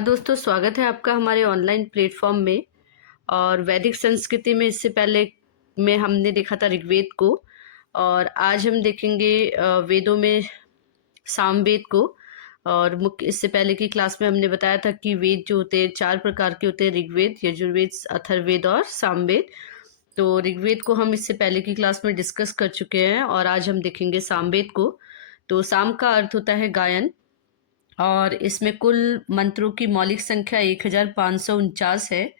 दोस्तों, स्वागत है आपका हमारे ऑनलाइन प्लेटफॉर्म में। और वैदिक संस्कृति में इससे पहले में हमने देखा था ऋग्वेद को। और आज हम देखेंगे वेदों में सामवेद को। और मुख्य इससे पहले की क्लास में हमने बताया था कि वेद जो होते हैं 4 प्रकार के होते हैं: ऋग्वेद, यजुर्वेद, अथर्ववेद और सामवेद। तो ऋग्वेद को हम इससे पहले की क्लास में डिस्कस कर चुके हैं और आज हम देखेंगे सामवेद को। तो साम का अर्थ होता है गायन, और इसमें कुल मंत्रों की मौलिक संख्या 1549 है।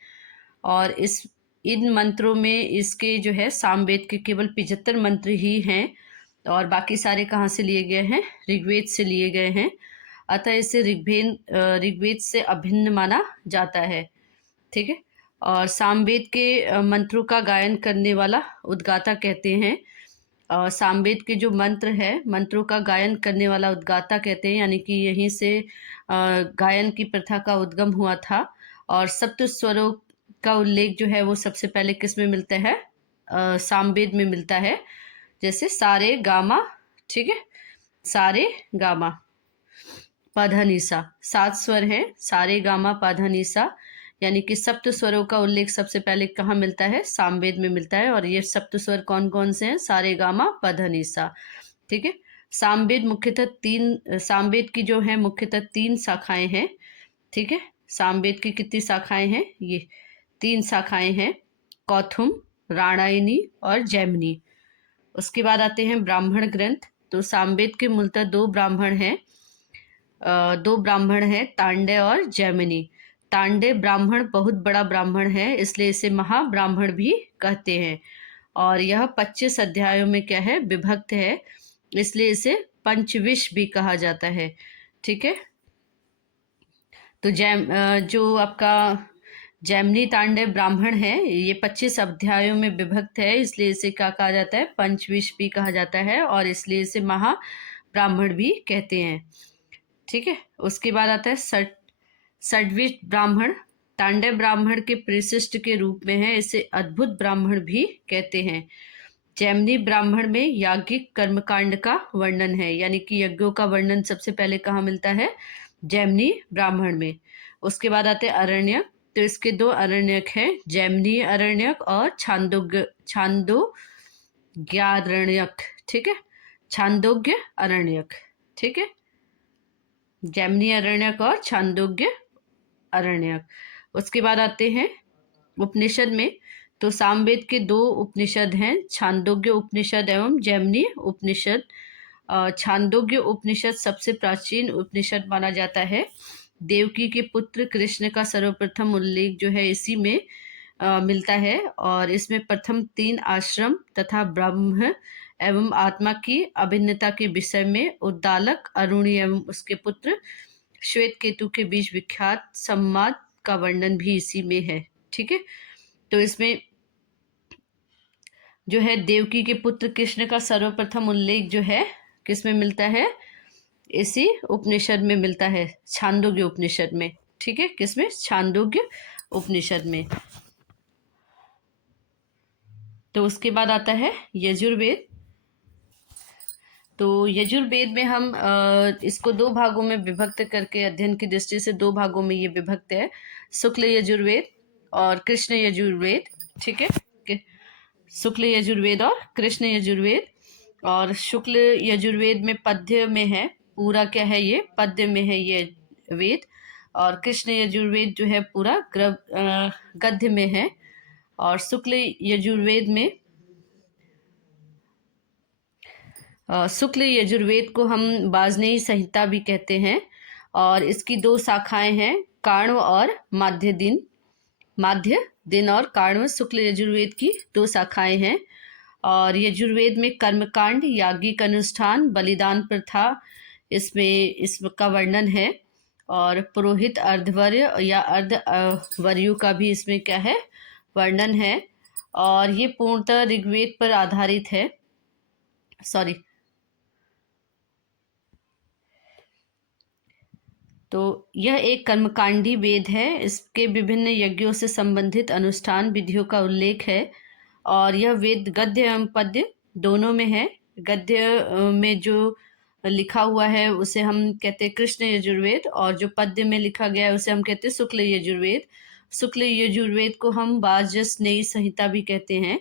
और इन मंत्रों में इसके जो है सामवेद के केवल 75 मंत्र ही हैं, और बाकी सारे कहाँ से लिए गए हैं? ऋग्वेद से लिए गए हैं। अतः इसे ऋग्वेद से अभिन्न माना जाता है। ठीक है। और सामवेद के मंत्रों का गायन करने वाला उद्गाता कहते हैं। सामवेद के जो मंत्र है, मंत्रों का गायन करने वाला उद्गाता कहते हैं, यानी कि यहीं से गायन की प्रथा का उद्गम हुआ था। और सप्त स्वरों का उल्लेख जो है वो सबसे पहले किस में मिलता है? सामवेद में मिलता है। जैसे सारे गामा, ठीक है, सारे गामा पाधा निसा, 7 स्वर हैं, सारे गामा पाधा निसा, यानी कि सप्त स्वरों का उल्लेख सबसे पहले कहाँ मिलता है? सामवेद में मिलता है। और ये सप्त स्वर कौन कौन से हैं? सारे गामा पाधा निसा। ठीक है। सामवेद की जो है मुख्यतः 3 शाखाएं हैं। ठीक है। सामवेद की कितनी शाखाएं हैं? ये 3 शाखाएं हैं: कौथुम, राणायनी और जैमिनी। उसके बाद आते हैं ब्राह्मण ग्रंथ। तो सामवेद के मूलतः 2 ब्राह्मण हैं। 2 ब्राह्मण हैं, तांडव और जैमिनी। तांडव ब्राह्मण बहुत बड़ा ब्राह्मण है, इसलिए इसे महाब्राह्मण भी कहते हैं। और यह 25 अध्यायों में क्या है? विभक्त है, इसलिए इसे पंचविश भी कहा जाता है। ठीक है। तो जो आपका जैमिनी तांडव ब्राह्मण है, ये 25 अध्यायों में विभक्त है, इसलिए इसे क्या कहा जाता है? पंचविश भी कहा जाता है, और इसलिए इसे महाब्राह्मण भी कहते हैं। ठीक है। उसके बाद आता है षड्विश ब्राह्मण। तांडव ब्राह्मण के परिशिष्ट के रूप में है, इसे अद्भुत ब्राह्मण भी कहते हैं। जैमिनी ब्राह्मण में याज्ञिक कर्मकांड का वर्णन है, यानी कि यज्ञों का वर्णन सबसे पहले कहाँ मिलता है? जैमिनी ब्राह्मण में। उसके बाद आते हैं अरण्यक। तो इसके 2 अरण्यक हैं, जैमिनी अरण्यक और छांदोग्यारण्यक। ठीक है, छांदोग्य अरण्यक। ठीक है, जैमिनी अरण्यक और छांदोग्य अरण्यक। उसके बाद आते हैं उपनिषद में। तो सामवेद के 2 उपनिषद हैं, छांदोग्य उपनिषद एवं जैमिनी उपनिषद। छांदोग्य उपनिषद सबसे प्राचीन उपनिषद माना जाता है। देवकी के पुत्र कृष्ण का सर्वप्रथम उल्लेख जो है इसी में मिलता है, और इसमें प्रथम 3 आश्रम तथा ब्रह्म एवं आत्मा की अभिन्नता के विषय में उद्दालक, अरुणी एवं उसके पुत्र श्वेत केतु के बीच विख्यात संवाद का वर्णन भी इसी में है। ठीक है। तो इसमें जो है देवकी के पुत्र कृष्ण का सर्वप्रथम उल्लेख जो है किस में मिलता है? इसी उपनिषद में मिलता है, छांदोग्य उपनिषद में। ठीक है, किसमें? छांदोग्य उपनिषद में। तो उसके बाद आता है यजुर्वेद। तो यजुर्वेद में हम इसको 2 भागों में विभक्त करके, अध्ययन की दृष्टि से 2 भागों में ये विभक्त है: शुक्ल यजुर्वेद और कृष्ण यजुर्वेद। ठीक है, शुक्ल यजुर्वेद और कृष्ण यजुर्वेद। और शुक्ल यजुर्वेद में पद्य में है, पूरा क्या है? ये पद्य में है ये वेद। और कृष्ण यजुर्वेद जो है पूरा गद्य में है। और शुक्ल यजुर्वेद में शुक्ल यजुर्वेद को हम वाजनेयी संहिता भी कहते हैं। और इसकी 2 शाखाएं हैं, काण्व और माध्य दिन और काण्व। शुक्ल यजुर्वेद की 2 शाखाएं हैं। और यजुर्वेद में कर्मकांड, याज्ञिक अनुष्ठान, बलिदान प्रथा इसका वर्णन है। और पुरोहित, अर्धवर्य या अर्धवर्यु का भी इसमें क्या है? वर्णन है। और ये पूर्णतः ऋग्वेद पर आधारित है। तो यह एक कर्मकांडी वेद है। इसके विभिन्न यज्ञों से संबंधित अनुष्ठान विधियों का उल्लेख है। और यह वेद गद्य एवं पद्य दोनों में है। गद्य में जो लिखा हुआ है उसे हम कहते हैं कृष्ण यजुर्वेद, और जो पद्य में लिखा गया है उसे हम कहते हैं शुक्ल यजुर्वेद। शुक्ल यजुर्वेद को हम वाजस्नेयी संहिता भी कहते हैं।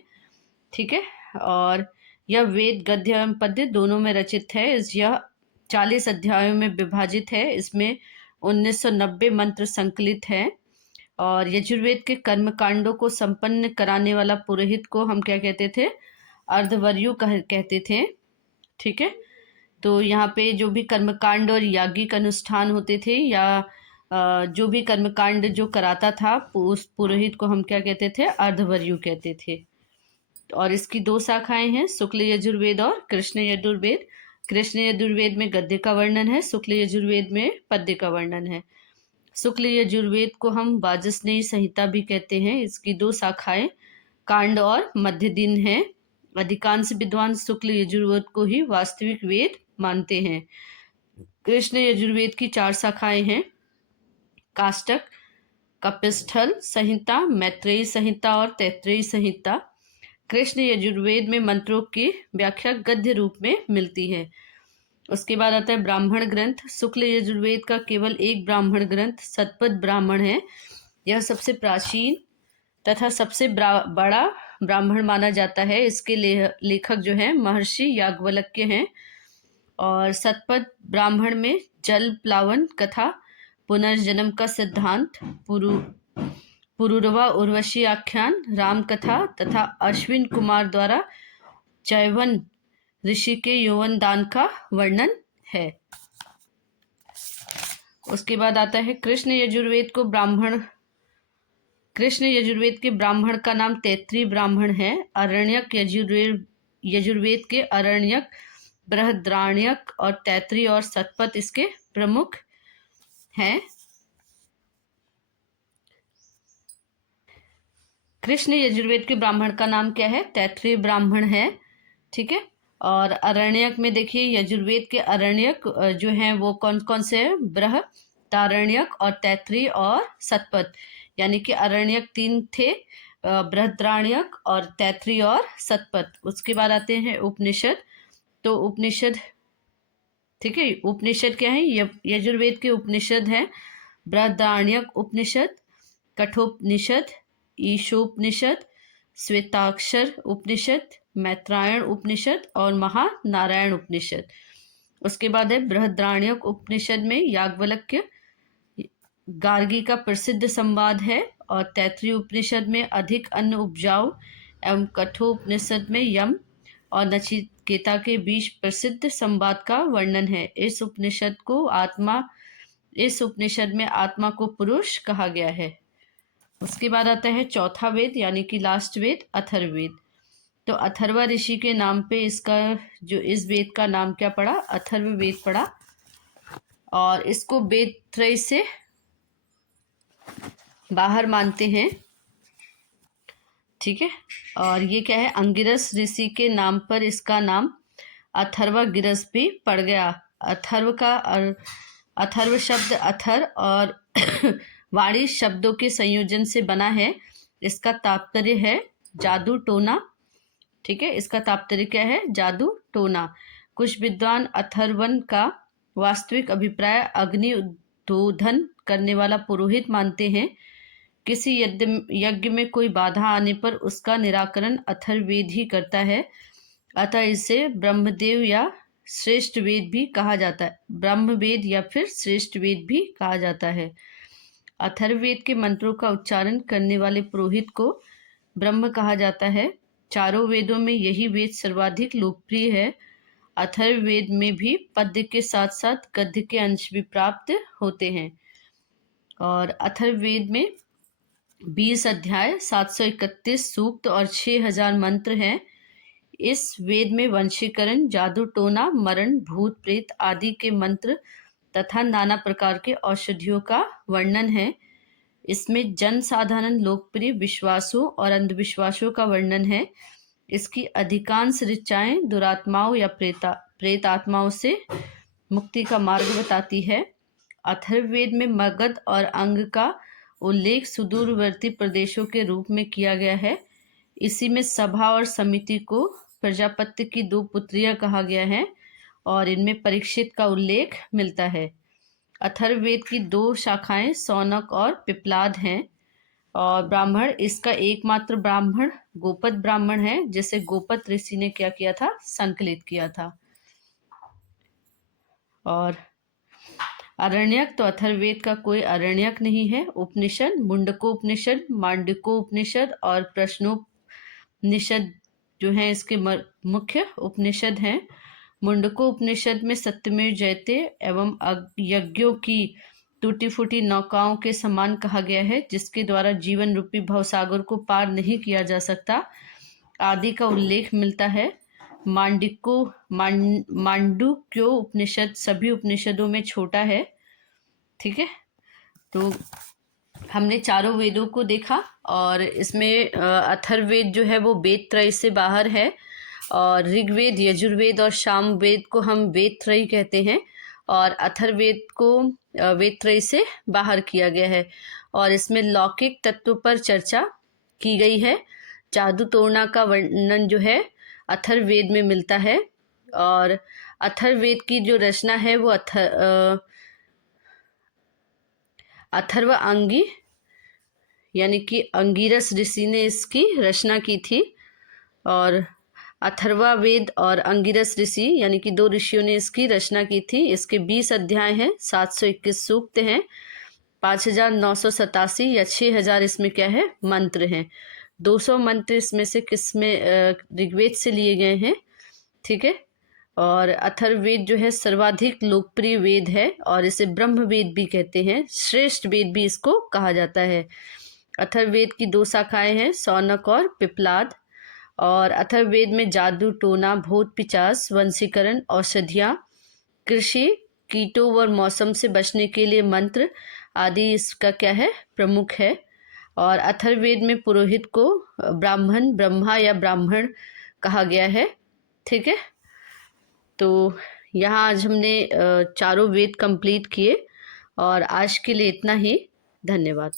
ठीक है। और यह वेद गद्य एवं पद्य दोनों में रचित है। यह 40 अध्यायों में विभाजित है। इसमें 1990 मंत्र संकलित हैं। और यजुर्वेद के कर्मकांडों को संपन्न कराने वाला पुरोहित को हम क्या कहते थे? अर्धवर्यु कहते थे। ठीक है। तो यहाँ पे जो भी कर्मकांड और याज्ञिक अनुष्ठान होते थे, या जो भी कर्मकांड जो कराता था, उस पुरोहित को हम क्या कहते थे? अर्धवर्यु कहते थे। और इसकी 2 शाखाएं हैं, शुक्ल यजुर्वेद और कृष्ण यजुर्वेद। कृष्ण यजुर्वेद में गद्य का वर्णन है, शुक्ल यजुर्वेद में पद्य का वर्णन है। शुक्ल यजुर्वेद को हम वाजस्नेयी संहिता भी कहते हैं। इसकी 2 शाखाएं कांड और मध्य दिन हैं। अधिकांश विद्वान शुक्ल यजुर्वेद को ही वास्तविक वेद मानते हैं। कृष्ण यजुर्वेद की 4 शाखाएं हैं, काष्टक, कपिस्थल संहिता, मैत्रेयी संहिता और तैत्तिरीय संहिता। कृष्ण यजुर्वेद में मंत्रों की व्याख्या गद्य रूप में मिलती है। उसके बाद आता है ब्राह्मण ग्रंथ। शुक्ल यजुर्वेद का केवल एक ब्राह्मण ग्रंथ शतपथ ब्राह्मण है। यह सबसे प्राचीन तथा सबसे बड़ा ब्राह्मण माना जाता है। इसके लेखक जो है महर्षि याज्ञवल्क्य हैं। और शतपथ ब्राह्मण में जल प्लावन कथा, पुनर्जन्म का सिद्धांत, पुरूरवा उर्वशी आख्यान, राम कथा तथा अश्विन कुमार द्वारा चैवन ऋषि के यौवन दान का वर्णन है। उसके बाद आता है कृष्ण यजुर्वेद के ब्राह्मण का नाम तैत्तिरीय ब्राह्मण है। अरण्यक यजुर्वेद के अरण्यक, बृहद्रारण्यक और तैत्तिरीय और शतपथ इसके प्रमुख हैं। कृष्ण यजुर्वेद के ब्राह्मण का नाम क्या है? तैत्तिरीय ब्राह्मण है। ठीक है। और अरण्यक में देखिए, यजुर्वेद के अरण्यक जो हैं वो कौन कौन से हैं? बृहदारण्यक और तैत्तिरीय और शतपथ। यानी कि अरण्यक 3 थे, बृहदारण्यक और तैत्तिरीय और शतपथ। उसके बाद आते हैं उपनिषद। तो उपनिषद, ठीक है, उपनिषद क्या है? यजुर्वेद के उपनिषद हैं बृहदारण्यक उपनिषद, कठोपनिषद, ईशोपनिषद, श्वेताक्षर उपनिषद, मैत्रायण उपनिषद और महानारायण उपनिषद। उसके बाद है बृहदारण्यक उपनिषद में याज्ञवल्क्य गार्गी का प्रसिद्ध संवाद है। और तैत्तिरीय उपनिषद में अधिक अन्न उपजाऊ एवं कठोपनिषद में यम और नचिकेता के बीच प्रसिद्ध संवाद का वर्णन है। इस उपनिषद में आत्मा को पुरुष कहा गया है। उसके बाद आता है चौथा वेद, यानी कि लास्ट वेद, अथर्ववेद। तो अथर्वा ऋषि के नाम पे इस वेद का नाम क्या पड़ा? अथर्ववेद पड़ा। और इसको वेद त्रय से बाहर मानते हैं। ठीक है। और ये क्या है? अंगिरस ऋषि के नाम पर इसका नाम अथर्वगिरस भी पड़ गया। अथर्व शब्द अथर और वाणी शब्दों के संयोजन से बना है। इसका तात्पर्य है जादू टोना। ठीक है। इसका तात्पर्य क्या है? जादू टोना। कुछ विद्वान अथर्वन का वास्तविक अभिप्राय अग्नि उद्बोधन करने वाला पुरोहित मानते हैं। किसी यज्ञ में कोई बाधा आने पर उसका निराकरण अथर्ववेद ही करता है। अतः इसे ब्रह्मदेव या श्रेष्ठ वेद भी कहा जाता है। ब्रह्मवेद या फिर श्रेष्ठ वेद भी कहा जाता है। अथर्ववेद के मंत्रों का उच्चारण करने वाले पुरोहित को ब्रह्म कहा जाता है। चारों वेदों में यही वेद सर्वाधिक लोकप्रिय है। अथर्ववेद में भी पद्य के साथ साथ गद्य के अंश भी प्राप्त होते हैं। और अथर्ववेद में 20 अध्याय, 731 सूक्त और 6000 मंत्र हैं। इस वेद में वंशीकरण, जादू टोना, मरण, भूत प्रेत आदि के मंत्र तथा नाना प्रकार के औषधियों का वर्णन है। इसमें जन साधारण लोकप्रिय विश्वासों और अंधविश्वासों का वर्णन है। इसकी अधिकांश ऋचाएं दुरात्माओं या प्रेत आत्माओं से मुक्ति का मार्ग बताती है। अथर्ववेद में मगध और अंग का उल्लेख सुदूरवर्ती प्रदेशों के रूप में किया गया है। इसी में सभा और समिति को प्रजापति की 2 पुत्रियां कहा गया है। और इनमें परीक्षित का उल्लेख मिलता है। अथर्ववेद की 2 शाखाएं शौनक और पिप्लाद हैं। और ब्राह्मण, इसका एकमात्र ब्राह्मण गोपद ब्राह्मण है, जिसे गोपद ऋषि ने क्या किया था, संकलित किया था। और अरण्यक, तो अथर्ववेद का कोई अरण्यक नहीं है। उपनिषद, मुंडकोपनिषद, मांडुक्योपनिषद और प्रश्नोपनिषद जो हैं इसके मुख्य उपनिषद हैं। मुंडकोपनिषद में सत्यमेव जयते एवं यज्ञों की टूटी फूटी नौकाओं के समान कहा गया है, जिसके द्वारा जीवन रूपी भवसागर को पार नहीं किया जा सकता, आदि का उल्लेख मिलता है। मांडुक्यो उपनिषद सभी उपनिषदों में छोटा है। ठीक है, तो हमने चारों वेदों को देखा और इसमें अथर्ववेद जो है वो वेद त्रय से बाहर है, और ऋग्वेद, यजुर्वेद और सामवेद को हम वेद त्रय कहते हैं, और अथर्ववेद को वेद त्रय से बाहर किया गया है। और इसमें लौकिक तत्व पर चर्चा की गई है। जादू टोना का वर्णन जो है अथर्ववेद में मिलता है। और अथर्ववेद की जो रचना है वो अथर्व अंगी यानी कि अंगिरस ऋषि ने इसकी रचना की थी। और अथर्ववेद और अंगिरस ऋषि यानी कि 2 ऋषियों ने इसकी रचना की थी। इसके 20 अध्याय हैं, 721 सूक्त हैं, 5987 या 6000 इसमें क्या है, मंत्र हैं। 200 मंत्र इसमें से किसमें, ऋग्वेद से लिए गए हैं। ठीक है, और अथर्ववेद जो है सर्वाधिक लोकप्रिय वेद है और इसे ब्रह्म वेद भी कहते हैं, श्रेष्ठ वेद भी इसको कहा जाता है। अथर्ववेद की 2 शाखाएं हैं, शौनक और पिप्लाद। और अथर्ववेद में जादू टोना, भूत पिचास, वंशीकरण, औषधियाँ, कृषि, कीटों और मौसम से बचने के लिए मंत्र आदि इसका क्या है, प्रमुख है। और अथर्ववेद में पुरोहित को ब्राह्मण, ब्रह्मा या ब्राह्मण कहा गया है। ठीक है, तो यहाँ आज हमने चारों वेद कंप्लीट किए और आज के लिए इतना ही। धन्यवाद।